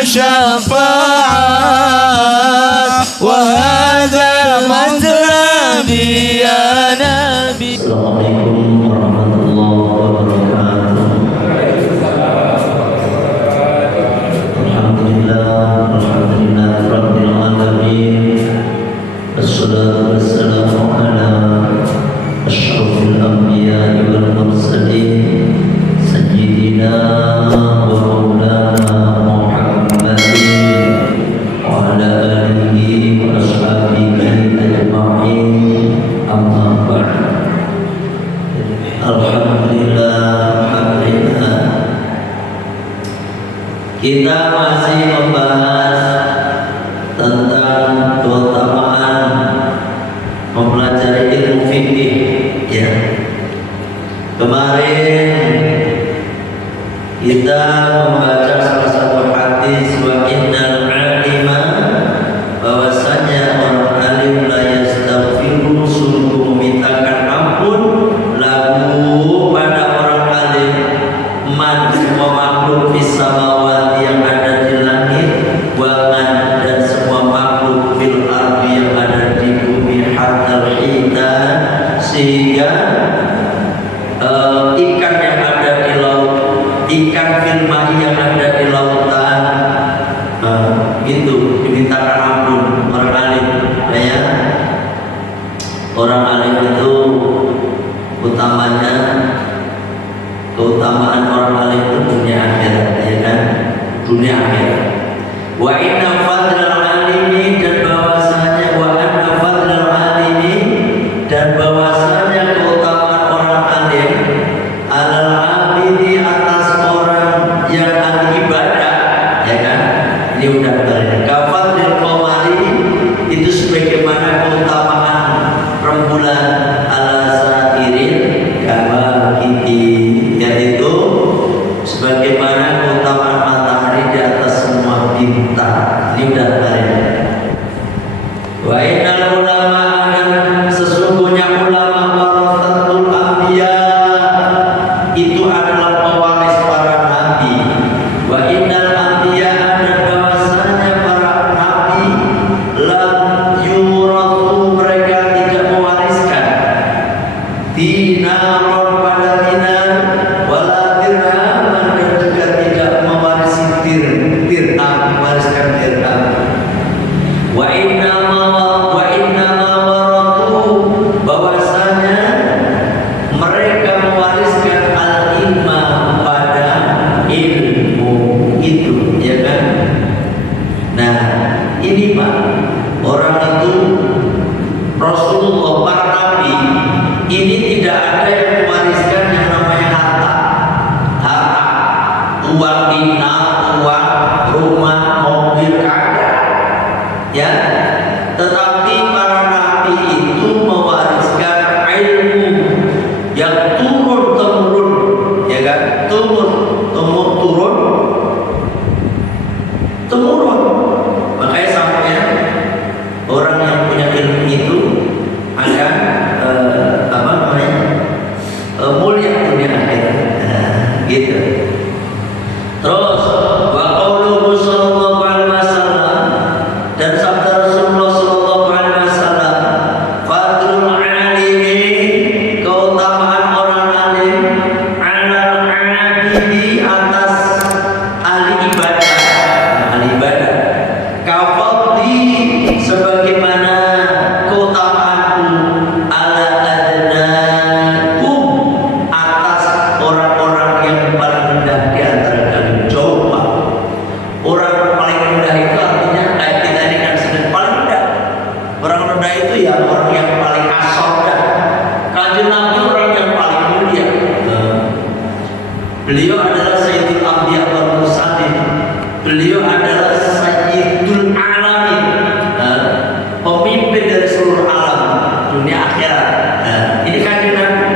الشفاعات وهذا مطلبي يا نبي. Assalamualaikum warahmatullahi wabarakatuh. Alhamdulillah rabbil alamin. Wassalatu wassalamu ala asyrafil anbiya'i wal mursalin sayyidina wa maulana Muhammadin wa ala alihi wa ashabihi ajma'in. Amma ba'd. Alhamdulillah, kita masih membahas tentang keutamaan mempelajari ilmu fikih. Ya, kemarin kita membaca salah satu hadis wa innal alima, bahwasanya orang alim la yastaghfiru, sungguh memintakan ampun lagu pada orang alim man, semua makhluk fis samawati yang ada di langit, wa man, dan semua makhluk fil ardi yang ada di bumi, hatta hitan, sehingga ikan yang ada di laut, ikan fil ma'i yang ada di lautan, itu dimintakan ampun orang alim. Ya, orang alim itu utamanya, keutamaan orang alim itu dunia akhirat, ya kan? Dunia akhirat. Wa inna fadlal alimi, dan bahwasanya wa anna fadlal alimi, dan bahwasanya keutamaan orang alim alal abidi, atas orang yang ahli ibadah, ya kan? Ini udah benar. Kafadlil qamari, itu sebagaimana keutamaan rembulan ala sa'irin kawakiti, yaitu sebagaimana keutamaan matahari di atas semua bintang. Ini udah benar. Wa innal ulama, dan sesungguhnya ulama warathatul anbiya, itu adalah pewaris para nabi. Wa innal anbiya, dan bahwasanya para nabi lam yurathu, mereka tidak mewariskan dinaron pada dinar, wala dirhaman, dan juga tidak mewarisi dirham, mewariskan dirham. Wa inna ma warathu, bahwasanya mereka mewariskan al-ilma, pada ilmu itu, ya kan? Nah, ini Pak, orang itu Rasulullah, para nabi ini tidak ada yang mewariskan yang namanya harta, uang dinar, uang, rumah, mobil, ada, ya. Tetapi para nabi itu mewariskan ilmu yang turun temurun, ya kan? Turun temurun. Makanya sampai orang yang punya ilmu itu akan mulia dunia akhirat, gitu. Terus wa qauluhu sallallahu alaihi wasallam, dan sabda Rasulullah sallallahu alaihi wasallam, fadlul alimi, keutamaan orang alim, alal abidi, atas ahli ibadah, kafadli, sebagaimana keutamaanku ala adnakum, atas orang-orang yang paling rendah di antara kalian. Coba, orang paling rendah itu artinya kayak kita ini kan sedang paling rendah. Orang rendah itu ya orang yang paling asodah. Kanjeng Nabi orang yang paling mulia. Beliau adalah Sayyidul Anbiya wal Mursalin. Beliau adalah Sayyidul Alamin, pemimpin dari seluruh alam dunia akhirat. Ini Kanjeng Nabi.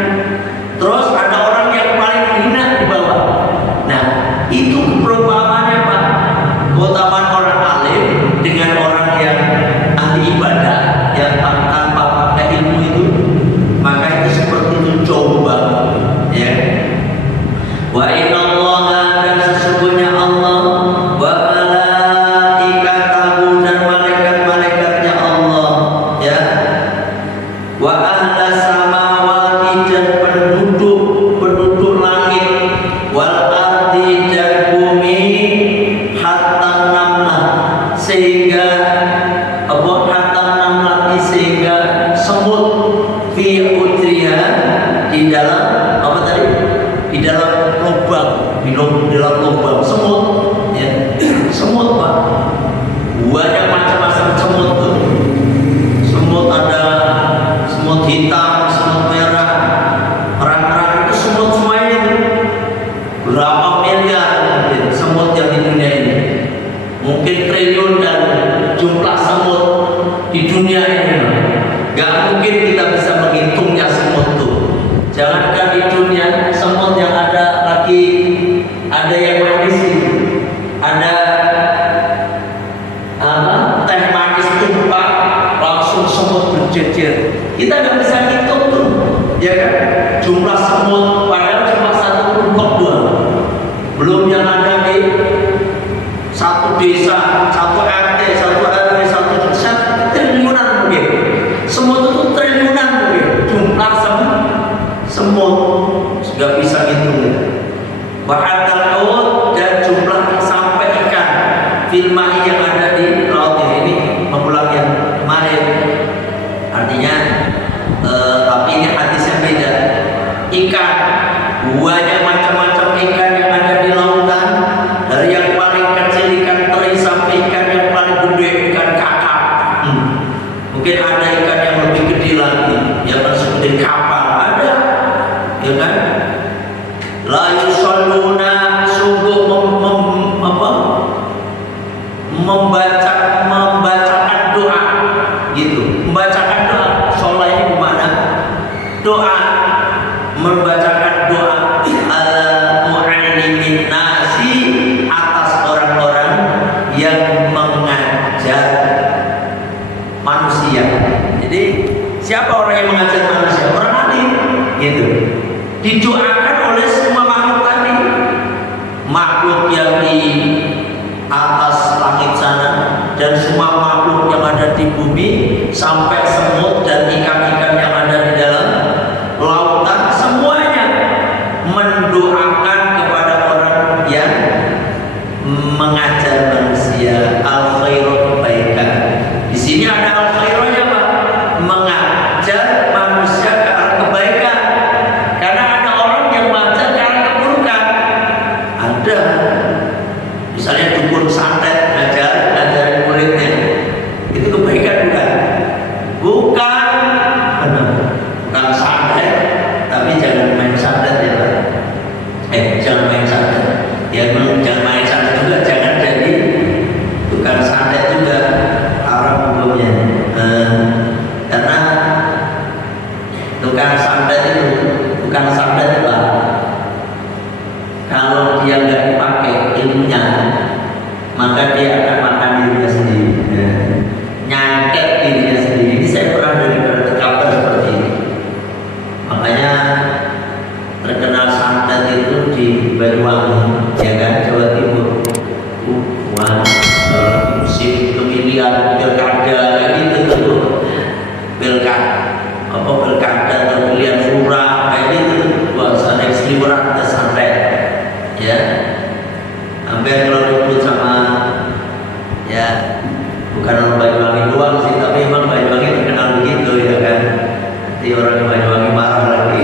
Terus ada orang yang paling hina di bawah. Nah, itu perumpamannya Pak. Keutamaan orang alim dengan orang yang ahli ibadah yang tanpa pakai ilmu itu semut fi utriha, di dalam apa tadi? Di dalam lubang, di dalam lubang semut, ya. Semut Pak, banyak macam-macam semut tuh. Semut ada semut hitam, semut merah, perang-perang itu semut semua ini. Berapa miliar mungkin semut yang di dunia ini? Mungkin triliun dan jumlah semut di dunia ini. Gak mungkin kita bisa menghitungnya semut tuh. Jangankan di dunia, semut yang ada lagi ada yang manis, ada apa, teh manis tumpah langsung semut berjejer. Kita nggak bisa hitung tuh, ya kan? Jumlah semut padahal cuma satu kelompok doang. Belum yang ada di satu desa, satu RT, satu RW, satu desa, triliunan mungkin. Semut itu triliunan mungkin. Jumlah semut nggak bisa hitung. Bahkan laut dan jumlah sampai ikan filmai yang ada di laut ini mengulang yang kemarin. Artinya tapi ini hadisnya beda. Ikan, banyak macam-macam ikan yang ada di lautan, dari yang paling kecil ikan teri sampai ikan yang paling gede ikan kakap. Mungkin ada ikan yang lebih gede lagi, yang seperti kapal ada, ya kan? La yusalluna, sungguh membacakan doa gitu, membacakan doa. Sholat ini bermakna doa, membacakan doa ala mu'allimin nasi, atas orang-orang yang mengajar manusia. Jadi siapa orang yang mengajar manusia? Orang alim gitu. Didoakan oleh semua makhluk tadi, makhluk yang di atas langit sana dan semua makhluk yang ada di bumi, sampai semut dan ikan-ikan yang ada di dalam lautan, semuanya mendoakan kepada orang yang mengajar manusia al khairu kebaikan. Di sini ada al khairunya Pak, mengajar manusia ke arah kebaikan. Karena ada orang yang mengajar ke arah keburukan. Ada, misalnya dukun santet ngajarin muridnya, itu kebaikan bukan? Bukan santet, tapi jangan main santet ya Pak. Jangan main santet. Ya jangan main santet juga, jangan jadi tukang santet juga, haram hukumnya. Karena tukang santet Pak, kalau dia nggak dipakai ilmunya, maka dia akan makan dirinya sendiri, nyantet dirinya sendiri. Ini saya pernah dengar kabar seperti ini. Makanya terkenal santet itu di Banyuwangi, ya kan, Jawa Timur. Wah, musim pemilihan pilkada gitu tuh, pilkada pemilihan lurah kayak gitu, wah ada seliweran ke santet, ya. Hampir kalau disebut sama, ya bukan orang Banyuwangi doang sih, tapi memang Banyuwangi terkenal begitu, ya kan. Nanti orang di Banyuwangi marah lagi.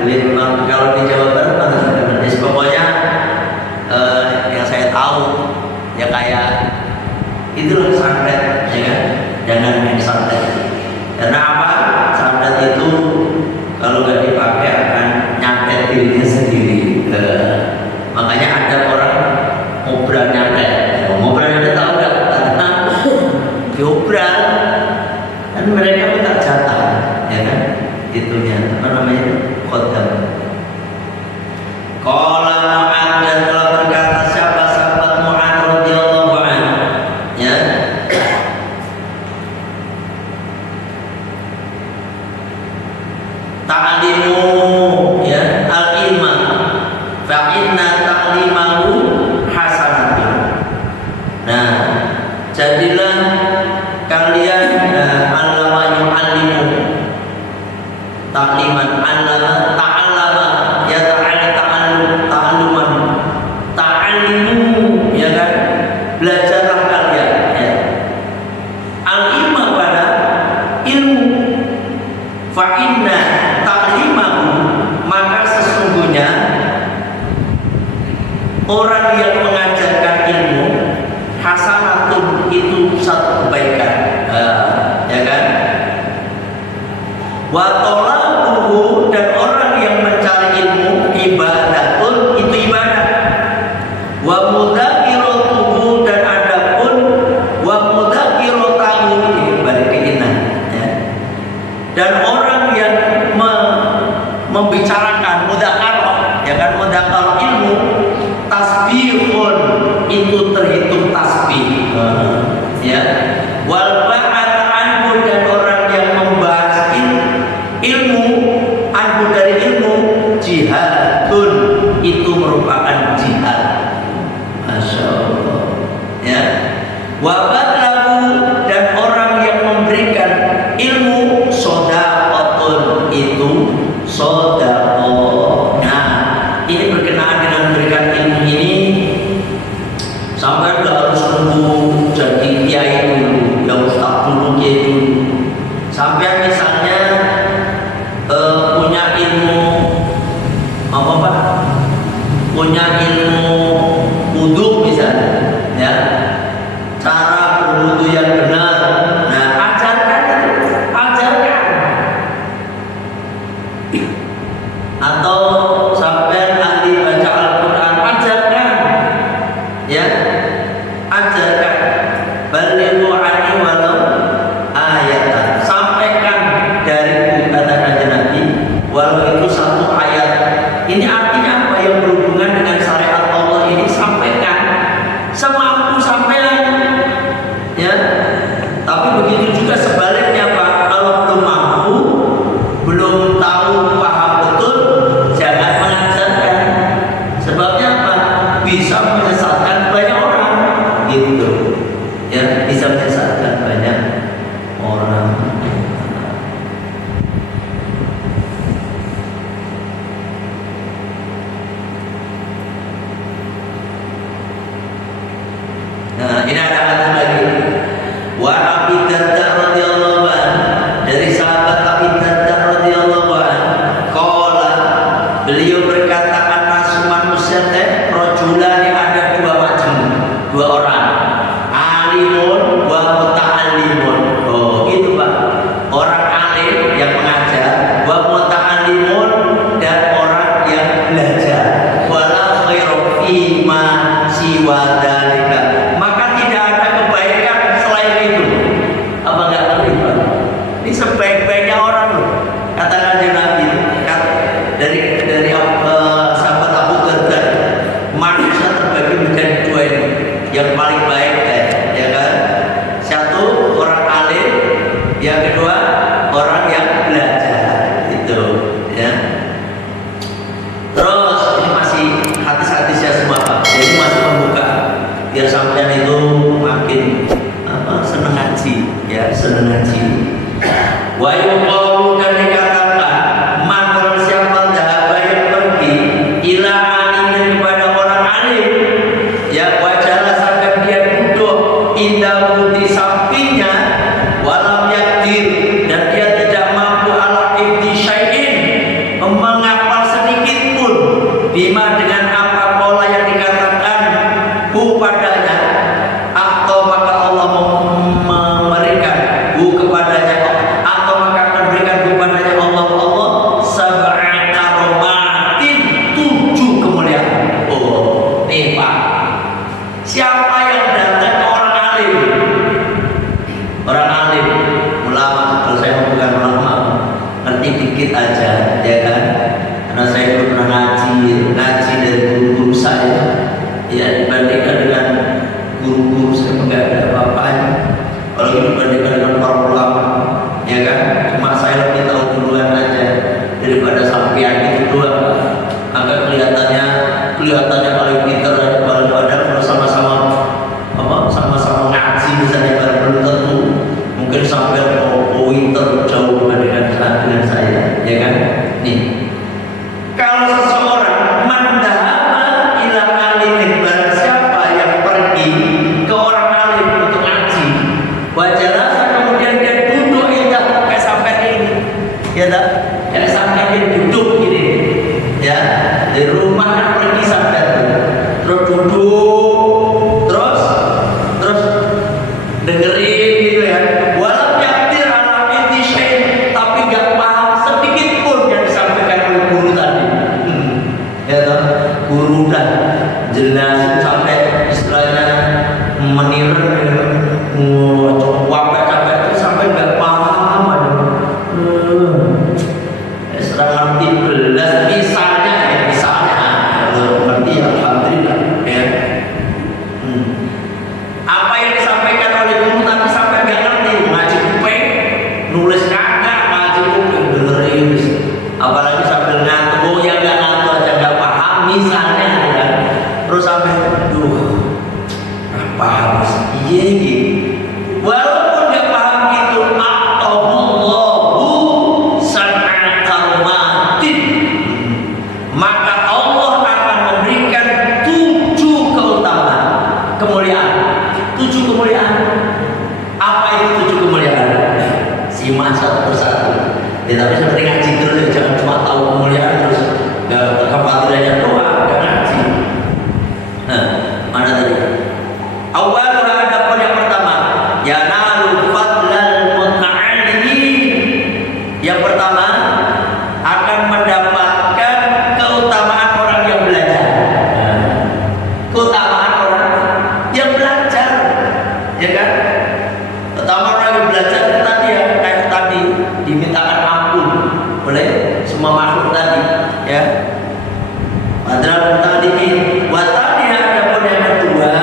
Jadi memang kalau di Jawa Barat mana sih, pokoknya yang saya tahu ya kayak itulah santet, ya kan. Jangan main santet. Karena apa? Santet itu kalau nggak dipakai akan nyantet dirinya sendiri. Makanya ada orang ngobral nyantet. Ngobral nyantet tahu nggak? Karena diobral kan mereka minta jatah, ya kan? Itunya apa namanya? Khodam. Qala Mu'ad, dan telah berkata siapa sahabat Mu'ad radhiyallahu anhu, ya. Ta'limu, ya, al-ilma fa inna ta'limahu hasanatun. Nah, jadilah kalian allama yu'allimu, ta'liman, allama, ta'allama, ya ta'alluman, ta'allimu, ya kan, belajarlah kalian, ya. Al-ilma pada ilmu, fa inna ta'limahu, maka sesungguhnya orang yang mengajarkan ilmu hasanatun, itu satu kebaikan, ya kan? Wa talabuhu, dan orang yang mencari ilmu ibadatun, itu ibadah. Wa mudzakiruhu, dan adapun wa mudzakiratahu, ini balik ke inna, ya. Dan orang yang membicarakan mudzakarah, ya kan, mudzakarah ilmu, tasbihun, itu terhitung tasbih, ya. Wal ba'at anhu, dan orang yang membahas ilmu anhu, dari ilmu, jihadun, itu merupakan jihad. Masya Allah, ya. Wa badlahu, dan orang yang memberikan ilmu, sodaqatun, itu sodaqah. Nah, ini berkenaan dengan memberikan ilmu ini, sampai udah harus nunggu jadi kiai dulu, ya ustaz dulu, kiai dulu. Sampai misalnya punya ilmu apa Pak? Punya ilmu wudhu misalnya, ya, cara berwudhu yang benar. Nah, ajarkan. Atau sampai ahli baca Al-Quran, ajarkan, ya, ajarkan. Balighu anni walau ayatan, sampaikan dari kata Kanjeng Nabi, walau itu satu ayat. Ini artinya apa? Yang berhubungan dengan syariat Allah ini, sampaikan semampu sampean, ya. Tapi begitu juga sebaliknya Pak, kalau belum mampu, belum tahu paham betul, jangan mengajarkan. Sebabnya apa? Bisa menyesatkan banyak orang, gitu, ya, bisa menyesatkan banyak orang. Nah, ini ada hadis lagi. Wa Abi Darda radhiyallahu anhu, dari sahabat Abi Darda radhiyallahu anhu, qala, beliau berkata, annasu manusia teh rajulani, ada dua macam, dua orang, alimun wa muta'allimun. Oh, gitu Pak. Orang alim yang mengajar, wa muta'allimun, dan orang yang belajar. Wala khairu fi ma siwa dzalika, maka tidak ada kebaikan selain itu. Apa enggak ngerti Pak? Ini sebaik-baiknya orang loh, kata Kanjeng Nabi, dari sahabat Abu Darda, manusia terbagi menjadi dua ini, yang paling baik, ya kan? Satu orang alim, yang kedua orang yang belajar, itu, ya. Terus ini masih hadis-hadisnya semua Pak, jadi masih membuka biar sampean itu makin senang ngaji, ya, senang ngaji. Wa yuqalu, dan dikatakan, man, siapa dhahaba yang pergi ila alimin, kepada orang alim, ya, wajalah, sampai dia duduk indahu, di sampingnya, walam yakdir, dan dia tidak mampu ala ibdi syai'in, menghafal sedikit pun, bima, dengan apa pola yang dikatakan padanya, atau maka Allah memberikan kepadanya, atau maka memberikan kepadanya Allah sab'a karomatin, 7 kemuliaan. Oh, nih Pak, siapa yang datang ke orang alim? Orang alim, ulama. Kalau saya bukan ulama, ngerti dikit aja, ya kan? Karena saya belum pernah ngaji dari guru-guru saya, ya, dibandingkan dengan guru-guru saya nggak ada apa-apanya. Kalau dibandingkan dengan para ulama, ya kan, cuma saya lebih tahu duluan aja daripada sampean itu doang. Maka kelihatannya paling pintar, paling padahal kalau sama-sama ngaji misalnya, belum tentu mungkin sampai mau pintar jauh dibandingkan dengan saya, ya kan. ya tak? Yang sampai dia duduk gini, ya di rumah kan pergi sampai terus duduk, terus dengerin gitu ya. Walau yaktir ala intisyain, tapi gak paham sedikit pun yang disampaikan oleh guru tadi. Ya tak? Guru dah jelas sampai istilahnya meniru, capek itu sampai gak paham aja. Setelah ngerti belas misalnya kalau ngerti alhamdulillah ya. Apa yang disampaikan oleh guru tapi sampai gak ngerti, ngaji kuping, nulis kagak, ngaji kuping dengerin, apalagi sambil ngantuk, yang gak ngantuk aja gak paham misalnya ya. Terus sampai paham iya gitu. Walaupun gak paham gitu, Allahu san'at karmatin, maka Allah akan memberikan 7 keutamaan, kemuliaan. 7 kemuliaan. Apa itu 7 kemuliaan? Simak satu persatu. Ya, tapi seperti ngaji terus ya, jangan cuma tahu kemuliaan terus gak kefadilahnya doang, gak ngaji. Nah, mana tadi? Awal adapun yang pertama, yanalu fadlal muta'allimin. Yang pertama akan mendapatkan keutamaan orang yang belajar. Keutamaan orang yang belajar, ya kan? Keutamaan orang yang belajar itu tadi ya, kayak tadi dimintakan ampun oleh semua makhluk tadi, ya. Fadlal muta'allimin. Wa tadi adapun yang kedua,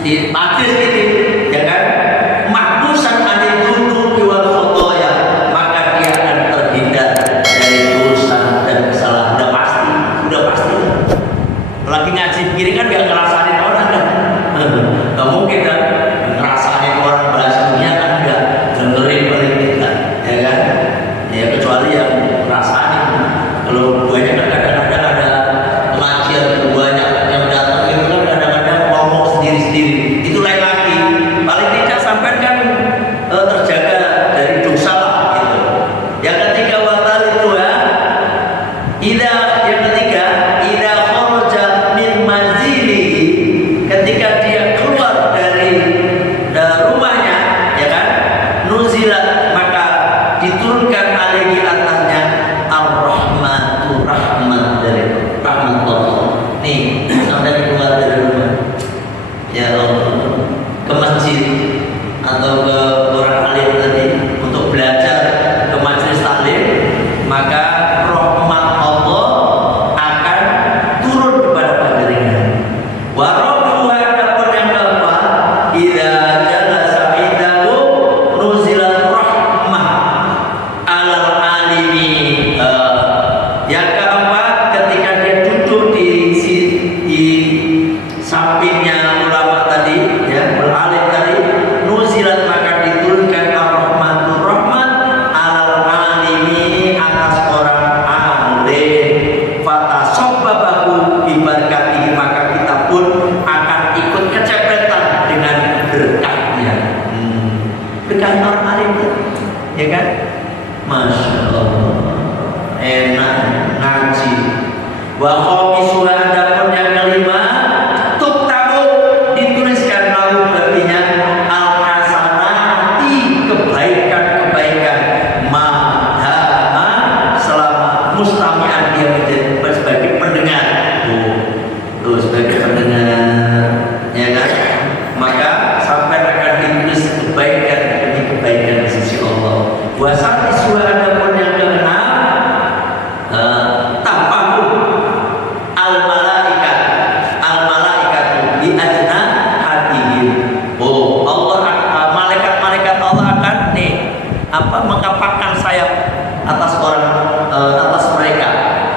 di majlis gitu, ya kan? Mahbusan anil dunubi wal khotoya, maka dia akan terhindar dari dosa dan kesalahan. Udah pasti. Lagi ngaji begini kan gak ngerasain orang kan? Gak mungkin kan ngerasain orang bahasa dunia kan gak dengerin paling tidak, ya kan? Ya kecuali yang ngerasain. Kalau banyak kan kadang-kadang ada pengajian banyak yang datang itu kan kadang-kadang ngomong sendiri-sendiri. Itu lain lagi. Paling tidak sampai kan terjaga dari dosa lah gitu. Yang ketiga watal itu ya. Yang ketiga kharaja min manzili, ketika dia keluar dari rumahnya, ya kan? Nuzilat, maka diturunkan alaihi atasnya ar-rahmatu, rahmat dari rahmat Allah. Nih, sampai keluar dari rumah, ya Allah, ke masjid atau ke orang alim tadi untuk belajar ke majelis taklim, maka rahmat Allah akan turun kepada panjenengan. Wa rabbuha adapun yang keempat, idza jalasa indahu nuzilat rahmah alal alimi. Yang keempat, ketika dia duduk di sampingnya ulama tadi, ya, beralim tadi, nuzilat maka diturunkan ar-rahmatur rahmat alal alimi, atas orang alim. Fatasabbahu bi barakatihi, maka kita pun akan ikut kecepetan dengan berkahnya. Berkah orang alim, ya kan? Masya Allah, enak ngaji. Wa khamisuha adapun yang kelima, tuktabu, dituliskan lahu baginya al-hasanati, kebaikan-kebaikan, mahama, selama mustami'an dia menjadi sebagai pendengar. Tuh sebagai pendengar, ya kan? Maka sampai akan ditulis kebaikan demi kebaikan di sisi Allah. Wa sadisuha adapun yang keenam,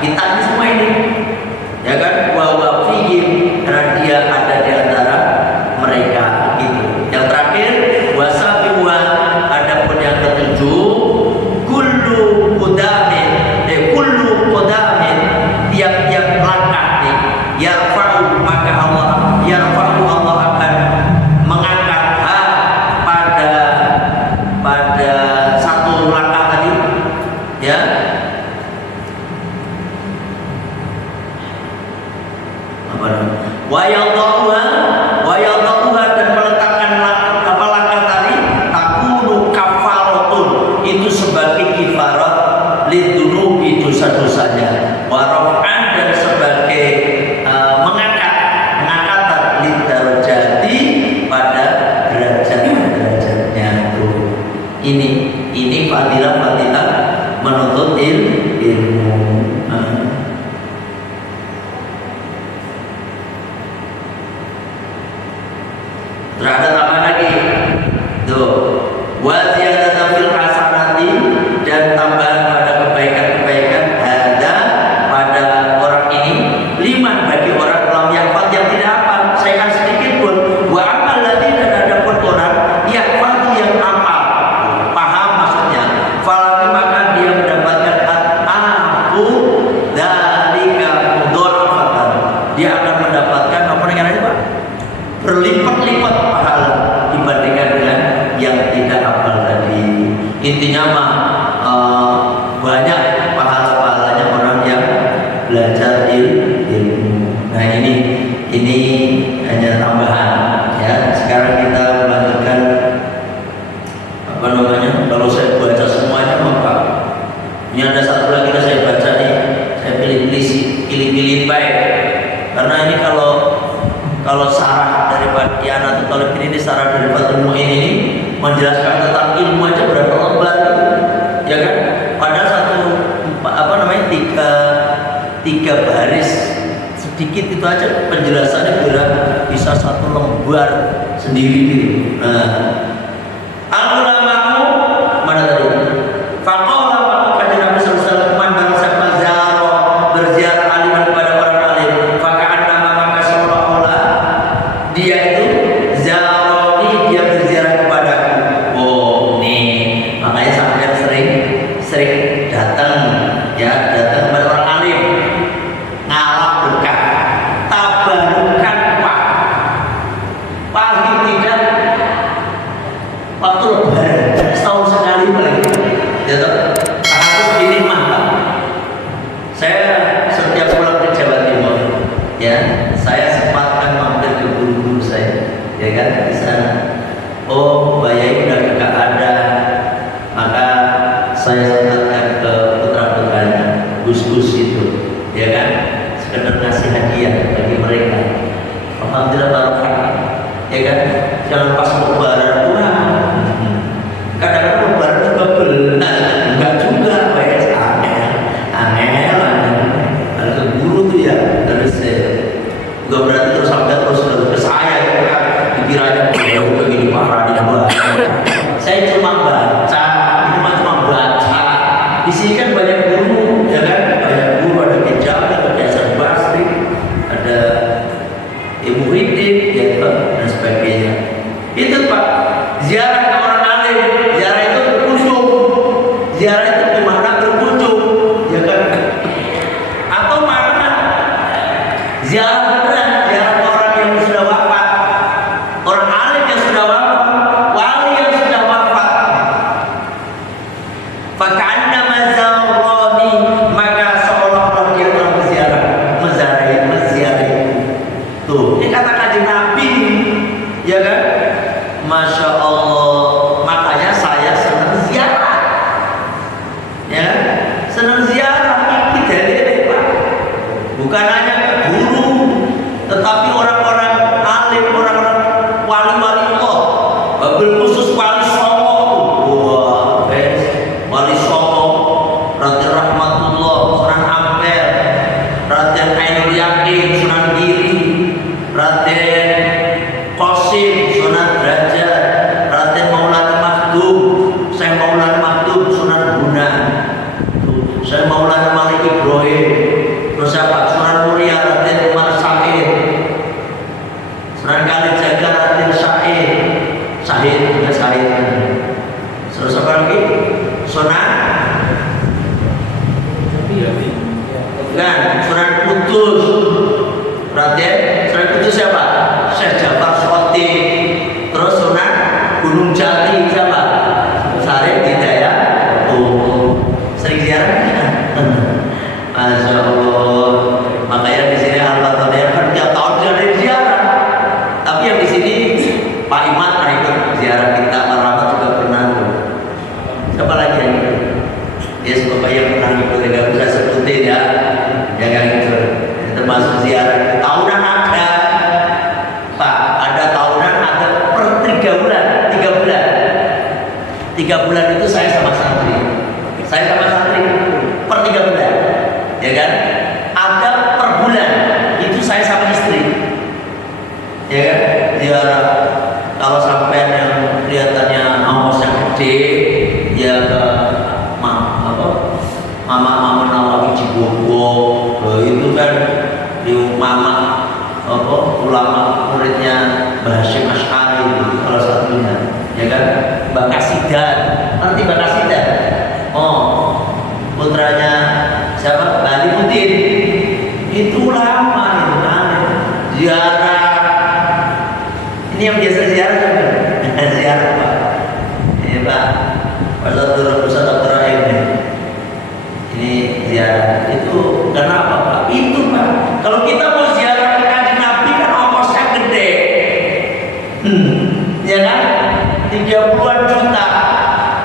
kita ini semua ini, ya kan? Wa fihim, karena dia ada di antara mereka itu. Yang terakhir wasabiwa, adapun yang ketujuh kullu qudamin, tiap-tiap langkah nih yarfa'u, maka Allah akan mengangkat pada satu langkah tadi, ya. Wa yadauha dan meletakkan langkah tadi takunu kafaratun, itu sebagai kifarat lidunubi, dosa-dosanya, waraf'an dan sebagai mengangkat lidarajati, pada derajatnya itu. Ini fadilah menuntut ilmu. Terhadap apa lagi? Tuh, wa ziyadatan fil hasanati, dan tambahan pada kebaikan-kebaikan, ada pada orang ini, liman bagi orang lam yaqfad yang tidak hafal, saya kan sedikit pun, wa amal ladzi, dan ada pun orang yaqfad yang hafal, paham maksudnya, falami, maka dia mendapatkan aku dzalika mudha'afatan, dia akan mendapatkan apa namanya Pak? Berlipat-lipat pahala dibandingkan dengan yang tidak hafal tadi. Intinya mah banyak pahala-pahalanya orang yang belajar ilmu. Nah ini hanya tambahan, ya. Sekarang kita melanjutkan apa namanya? Kalau saya baca semuanya maka ini ada satu lagi yang saya baca nih. Saya pilih-pilih baik, karena ini kalau sarah daripada Ianatul Talibin ini, sarah dari Fathul Mu'in ini menjelaskan tentang ilmu aja berapa lembar, ya kan? Padahal tiga baris sedikit itu aja penjelasannya bisa satu lembar sendiri gitu. Nah, al-ulama'u mana tadi? Faqala, maka kata Nabi sallallahu alaihi wasallam, man barasa berziarah aliman kepada orang alim, faka'anna maka seolah-olah dia itu zaroni, dia berziarah kepadaku. Oh, nih makanya sampai sering datang, ya, datang kepada orang alim, ngalap berkah, tabarukan paling tidak waktu lebaran setahun sekali paling, ya toh. Aku sendiri mah, saya setiap pulang ke Jawa Timur, ya, saya sempatkan mampir ke guru-guru saya, ya kan, di sana. Oh, Mbak Yai udah gak ada, maka saya sempatkan ke putra-putranya, gus-gus itu, ya kan, sekedar ngasih hadiah bagi mereka. Alhamdulillah barokah, ya kan. Jangan pas lebaran kurang. Kadang-kadang lebaran juga benar, enggak juga, kayak aneh lah. Kalau guru tuh ya terus juga berarti terus sampai terus ke saya, ya kan, dikiranya begini parah di bawah. Saya cuma baca, di sini kan banyak guru, ya kan, banyak guru, ada Kejam, ada Hasan Basri, ada Ibu Ridin, ya, dan sebagainya. Itu Pak, ziarah ke orang alim, ziarah itu berkunjung, ziarah itu kemana berkunjung, ya kan? Atau mana ziarah beneran, ziarah ke orang yang sudah wafat, orang alim yang sudah wafat, wali yang sudah wafat. Faka'anna mazaroni, maka seolah-olah dia telah menziarah. Tuh, ini kata Kanjeng Nabi, ya kan? Masya Allah, makanya saya senang ziarah, ya, senang ziarah. Ini dalilnya Pak, bukan hanya ke guru, Terus siapa? Sunan Muria Raden Umar Said, Sunan Kalijaga Raden Said, ya Said. Terus apa lagi? Sunan Sunan Kudus Sunan Kudus siapa? Syekh Jafar Sotik. Terus Sunan Gunung Jati siapa? Syarif Hidayat. Sering ziarah? Masya Allah. Makanya di sini Allah kan tiap tahun ada ziarah. Tapi yang di sini Pak Iman pernah ikut ziarah kita, Pak Rahmat juga pernah. Siapa lagi yang ikut? Ya semoga yang pernah ikut, tidak bisa sebutin ya. Jangan ikut. Termasuk ziarah tahunan ada, Pak. Ada tahunan ada per 3 bulan. 3 bulan itu saya sama santri. Per 3 bulan, ya kan? Ada per bulan itu saya sama istri, ya kan? Ziarah. Kalau sampai yang kelihatannya ongkos yang gede, ya ke Mama Nawawi Cibogo, itu kan di Mama ulama muridnya Mbah Hasyim Asy'ari itu salah satunya, ya kan? Mbak Kasidan, nanti Mbak Kasidan. Putranya siapa? Bali Putih. Itu lama itu kan ziarah. Ini yang biasa ziarah kan? Ziarah Pak. Ini Pak. Pusat Abdurrahim ini ziarah. Itu karena apa Pak? Itu Pak. Kalau kita mau ziarah ke Kanjeng Nabi kan ongkosnya gede. Ya kan? 30-an juta.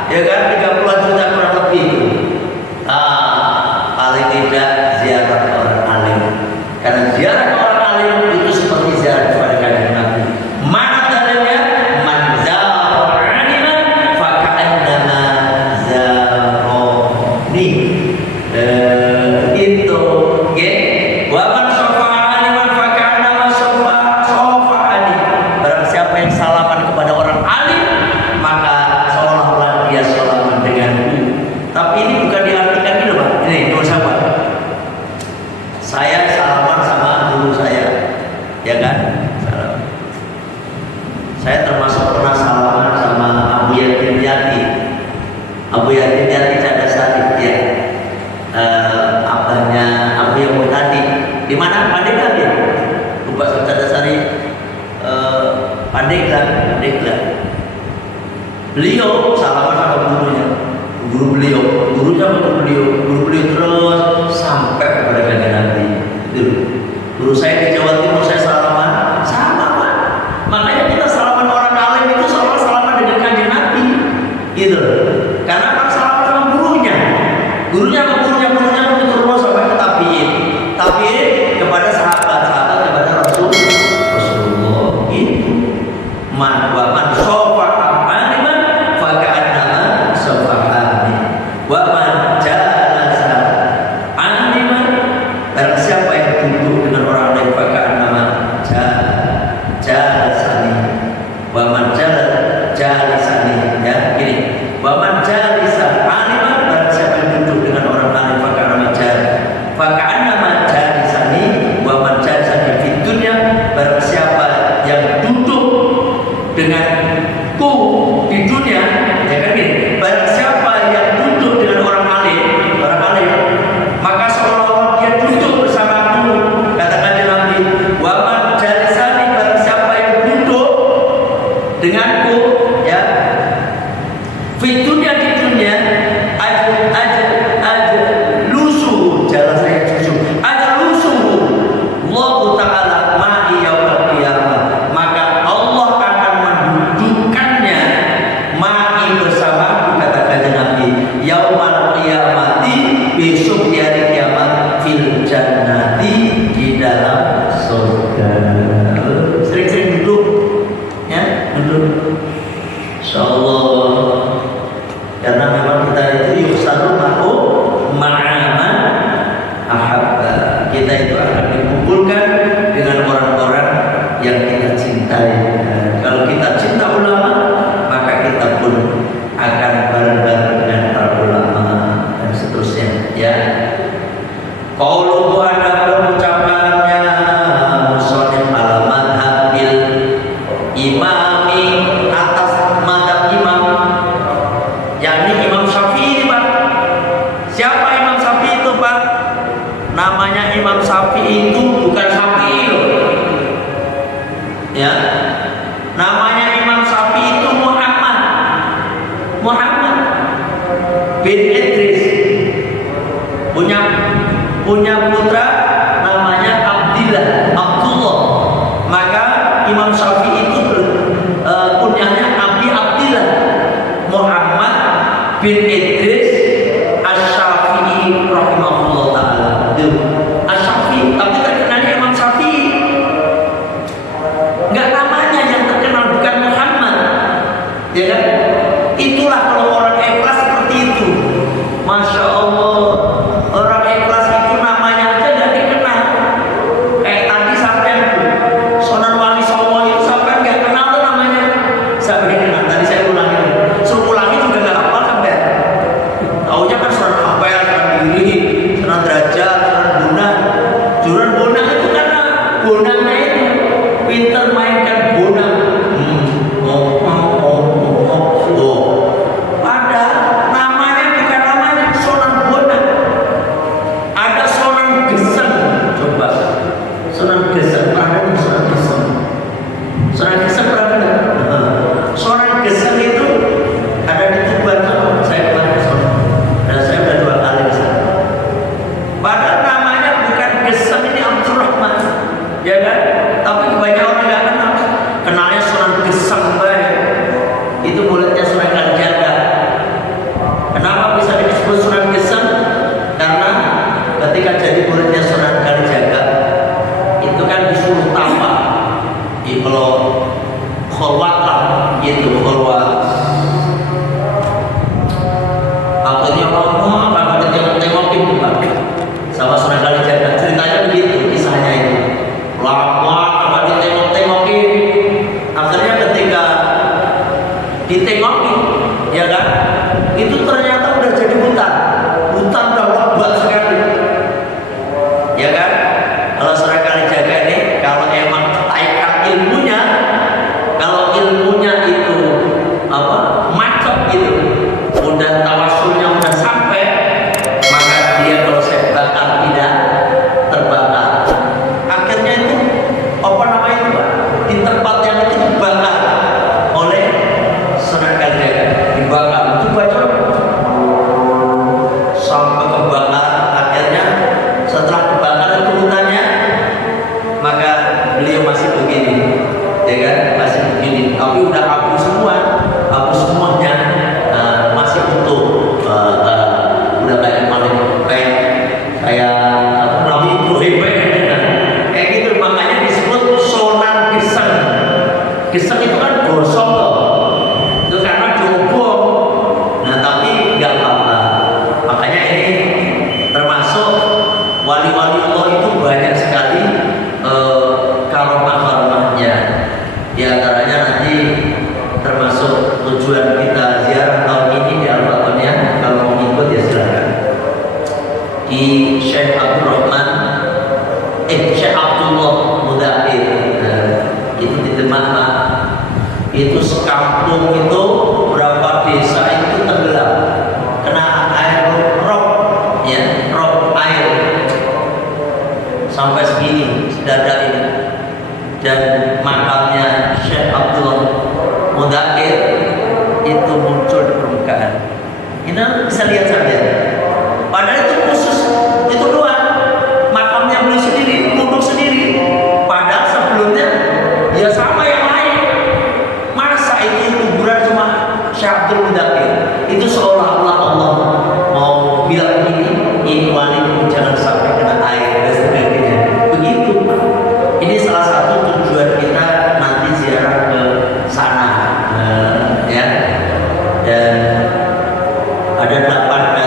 Ya kan? 30-an juta kurang lebih itu. Paling tidak ziarah ke orang alim. Karena ziarah ke orang alim itu seperti ziarah kepada Kanjeng Nabi. Mana dalilnya? Man zara 'aliman fa ka'annama zarani. Itu nggih. Wa man syafa'a 'aliman fa ka'annama syafa'ani. Barang siapa yang salaman kepada orang alim, maka seolah-olah dia salaman denganku. Tapi ini bukan diartikan gitu Pak. Ini nur siapa? Saya salaman sama guru saya, ya kan? Salam. Saya termasuk pernah salaman sama Abu Yatim Yati. Abu Yatim Yati Cadasari, ya. Abahnya Abu Yatim tadi. Di mana? Pandeglang ya? Lupa Cadasari. Pandeglang. Beliau salaman sama gurunya. Guru beliau terus sampai kepada Kanjeng Nabi. Guru saya di Jawa Timur saya salaman sama Pak. Makanya kita salaman orang alim itu seolah salaman dengan Kanjeng Nabi, gitu. Karena kan salaman sama gurunya begitu terus sampai ke tabiin kepada sahabat kepada Rasulullah. Itu man sofa aliman fa ka'annama sofa'ani. Wa man jalasa aliman, barang siapa yang duduk dengan orang lain pakaian nama jalasani. Wa man jalasani, ya gini. Wa man jalisa aliman, barang siapa yang duduk dengan orang lain pakaian nama jalisani. Wa man jalasani fid dunya, barang siapa yang duduk denganku di dunia, ya kan gini. Barang siapa yang duduk dengan orang alim, maka seolah-olah dia duduk bersamaku. Katakan Nabi, wa man jalisani, barang siapa yang duduk denganku, ya, fi dunya, di dunia, lusuh, jalan saya jujur, lusuh Allah Ta'ala ma'i yaumil qiyamah, maka Allah akan mendudukkannya ma'i bersamaku, kata Kanjeng Nabi, yaumil qiyamati, besok di hari kiamat, fil jannati, di dalam surga. Sering-sering duduk, ya, duduk. Insyaallah. Karena memang kita itu yukhsaru ma'aman ahabba. Kita itu akan dikumpulkan dengan orang-orang yang kita cintai. Kalau kita cinta ulama, maka kita pun akan bareng-bareng dengan para ulama dan seterusnya, ya. Qauluhu namanya Imam Syafi'i itu bukan Syafi'i loh. Ya, namanya Imam Syafi'i itu Muhammad bin Idris, punya putra namanya Abdullah. Maka Imam Syafi'i itu kunyahnya Abi Abdillah Muhammad bin Idris Asy-Syafi'i rahimahullah taala. Asy-Syafi'i, tapi terkenalnya Imam Syafi'i. Enggak, namanya yang terkenal bukan Muhammad. Ya kan? Itulah kalau orang ikhlas seperti itu. Masya Allah, orang ikhlas itu namanya aja nggak dikenal. Kayak tadi sampai Sunan Wali Songo itu sampai nggak kenal tuh namanya. Sampai kenal. Tadi saya ulangi, suruh ulangi juga nggak hafal sampai. Taunya kan Sunan Ampel, Sunan Giri, Sunan Derajat, Sunan Bonang. Sunan Bonang itu karena bonangnya itu pintar mainkan bonang. Ada namanya bukan namanya Sunan Bonang. Ada Sunan Geseng. Coba Sunan Geseng, ada nih Sunan Geseng. Sunan Geseng berapa nih? Sunan Geseng itu ada di Tuban. Saya pernah ke sana dan saya udah 2 kali ke sana. Padahal namanya bukan Geseng, ini Abdurrahman, ya kan? Tapi kebanyakan orang nggak kenal. Kenalnya Sunan Geseng baik. Itu mulutnya Sunan Kalijaga. Kenapa bisa disebut Sunan Geseng? Karena ketika jadi muridnya Sunan Kalijaga itu kan disuruh tapak. Kalau khulwat lah, gitu khulwat. Akhirnya ngomong apa tengok-tengokin bukan sama Sunan Kalijaga. Ceritanya begitu, kisahnya itu. Lama apa ditengok-tengokin. Akhirnya ketika ditengokin, ya kan? Itu ternyata udah jadi hutan udah lebat sekali, ya kan? Kalau Sunan Kalijaga ini, kalau emang taikan ilmunya, kalau ilmunya itu apa mantap gitu, udah tawasulnya udah sampai, maka dia kalau saya bakar tidak terbakar. Akhirnya itu apa namanya itu Pak? Di tempat yang itu dibakar oleh Sunan Kalijaga, dibakar. Itu baca sampai kebakar. Akhirnya setelah kebakar itu hutannya, maka beliau masih begini, ya kan? Masih begini, tapi udah abu semuanya masih utuh. Udah kayak Nabi Ibrahim kayak gitu. Makanya disebut Sunan Geseng. Geseng itu kan gosong loh, itu karena diobong. Nah tapi nggak apa-apa. Makanya ini termasuk wali-wali Allah itu banyak sekali karomah-karomahnya. Di antaranya nanti termasuk tujuan kita ziarah tahun ini di Al-Fatihah. Kalau mau ikut ya silakan. Di Syekh Abdullah Mudakir, itu di Demak. Itu sekampung itu berapa desa itu tenggelam kena air rob, ya, rob air sampai segini sedada ini. Dan makamnya Syekh Abdullah Mudakir itu muncul di permukaan. Ini bisa lihat saja. Padahal itu khusus, itu doang. Makamnya beliau sendiri, duduk sendiri. Padahal sebelumnya ya sama yang lain. Masa itu kuburan cuma Syekh Abdul Mudakir? Itu seolah-olah Allah mau bilang ini wali jangan sampai kena air dan sebagainya. Begitu. Ini salah satu tujuan kita nanti ziarah ke sana, ya. Dan ada 8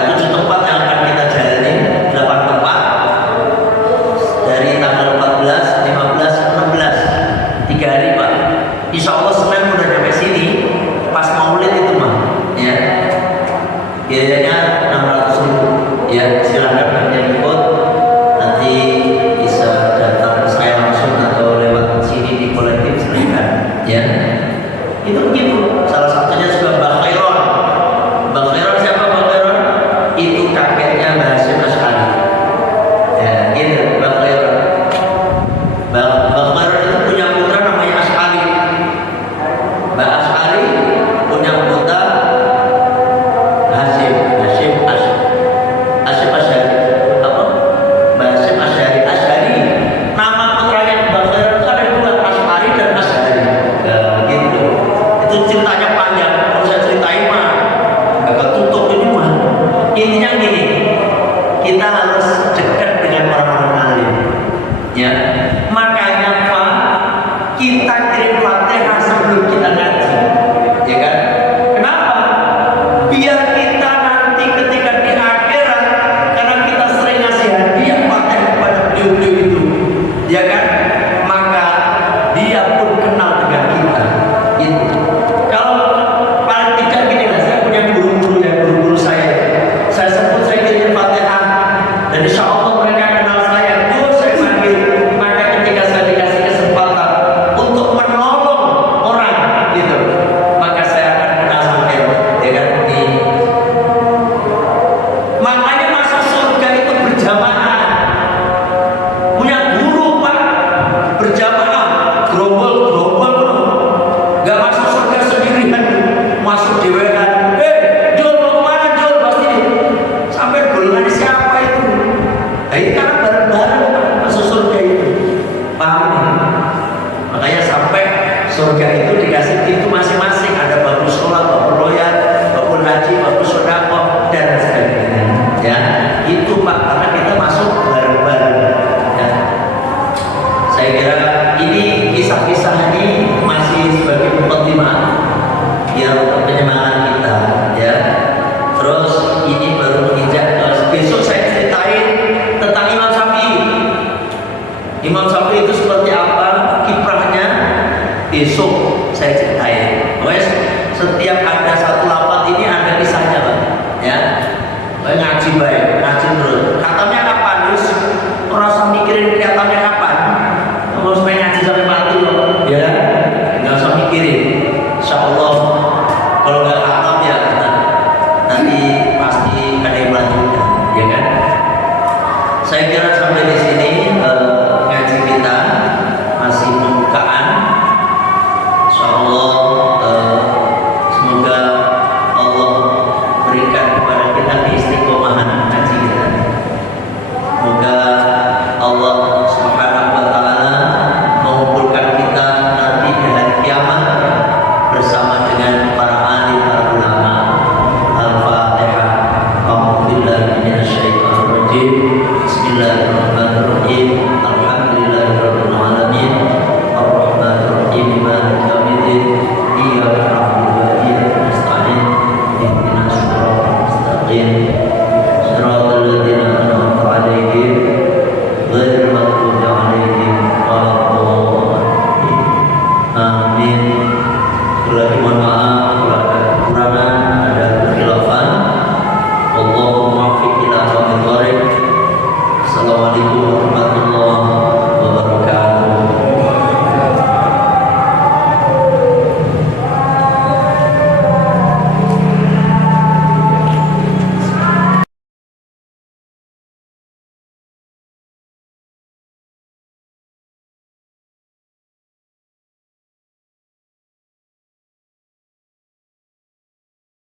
bareng-bareng masuk surga itu. Paham nih? Makanya sampai surga itu dikasih pintu masing-masing, ada babu sholat, babu royat, babu haji, babu sedekah dan sebagainya. Ya, itu Pak, karena kita masuk bareng-bareng. Ya. Saya kira ini kisah-kisah ini masih sebagai mukadimah ya untuk penyemangat kita. Ya, terus ini baru menginjak besok saya ceritain tentang Imam Syafi'i. Imam Syafi'i itu seperti apa kiprahnya? Besok saya ceritain. Wes, setiap ada satu lafaz ini ada kisahnya, Pak. Ya. Wes ngaji baik, ngaji terus. Katanya kapan, Yus? Rasa mikirin katanya kapan? Kamu harus ngaji sampai mati loh. Ya. Enggak usah mikirin. Insyaallah kalau nggak khatam ya nanti pasti ada yang melanjutkan, ya kan? Saya kira sampai di sini